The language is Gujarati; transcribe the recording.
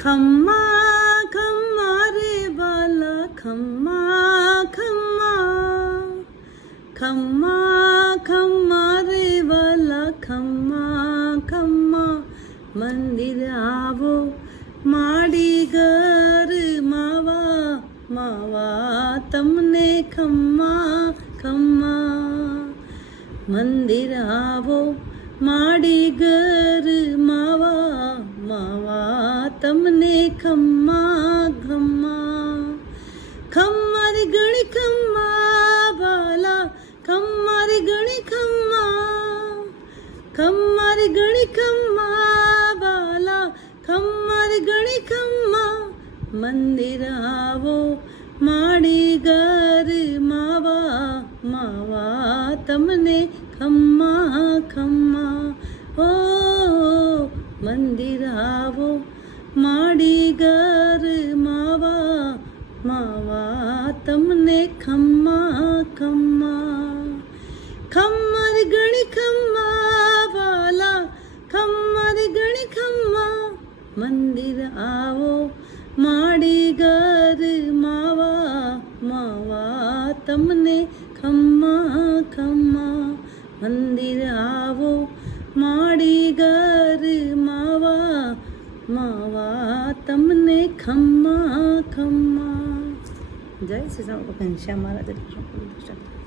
खम्मा खम्मा रे बाला खम्मा खम्मा खम्मा खम्मा रे बाला खम्मा खम्मा મંદિર આવો માડી ઘર માવા માવા તમને ખમ્મા ખમ્મા મંદિર આવો માડી ઘર માવા માવા તમને ખમ્મા ખમ્મા ખમ્મારી ગણી ખમ્મા બાલા ખમ્મારી ગણી ખમ્મા ખમ્મારી ગણી ખમ્મા બાલા ખમ્મારી ગણી ખમ્મા મંદિર આવો માડી ઘર માવા માવા તમને ખમ્મા ખમ્મા ઓ મંદિર આવો માડી ઘર માવા માવા તમને ખમ્મા ખમ્મા ખમ્મારી ગણી ખમ્મા વાલા ખમ્મારી ગણી ખમ્મા મંદિર આવો માડી ઘર માવા માવા તમને ખમ્મા ખમ્મા મંદિર આવો માડી ઘર માવા માવા તમને ખમ્મા ખમ્મા જય શ્રી રામ ઘનશ્યામ મહારાજ